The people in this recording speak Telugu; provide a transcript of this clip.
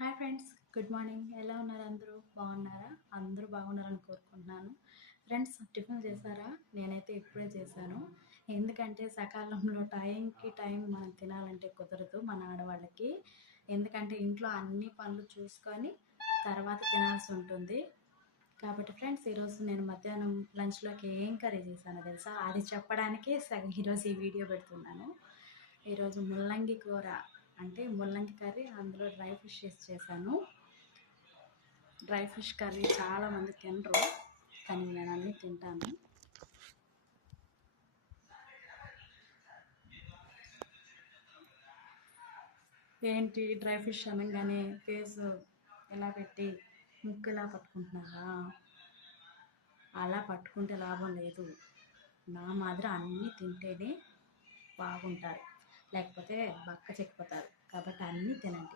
Hi friends, good morning. ఎలా ఉన్నారు? అందరూ బాగున్నారా? అందరూ బాగున్నారని కోరుకుంటున్నాను. ఫ్రెండ్స్, టిఫిన్ చేశారా? నేనైతే ఇప్పుడే చేశాను. ఎందుకంటే సకాలంలో టైం మనం తినాలంటే కుదరదు మన ఆడవాళ్ళకి. ఎందుకంటే ఇంట్లో అన్ని పనులు చూసుకొని తర్వాత తినాల్సి ఉంటుంది. కాబట్టి ఫ్రెండ్స్, ఈరోజు నేను మధ్యాహ్నం లంచ్లోకి ఏం కర్రీ చేశానో తెలుసా? అది చెప్పడానికే సగం ఈరోజు ఈ వీడియో పెడుతున్నాను. ఈరోజు ముల్లంగి కూర, అంటే ముల్లంగి కర్రీ, అందులో డ్రై ఫిష్ వేసి చేశాను. డ్రై ఫిష్ కర్రీ చాలామంది తినరు, కానీ నేను అన్నీ తింటాను. ఏంటి డ్రై ఫిష్ అనగానే ఫేస్ ఎలా పెట్టి ముక్కు ఎలా పట్టుకుంటున్నారా? అలా పట్టుకుంటే లాభం లేదు. నా మాదిరి అన్నీ తింటేనే బాగుంటారు, లేకపోతే బక్క చెక్కిపోతారు. కాబట్టి అన్నీ తినండి.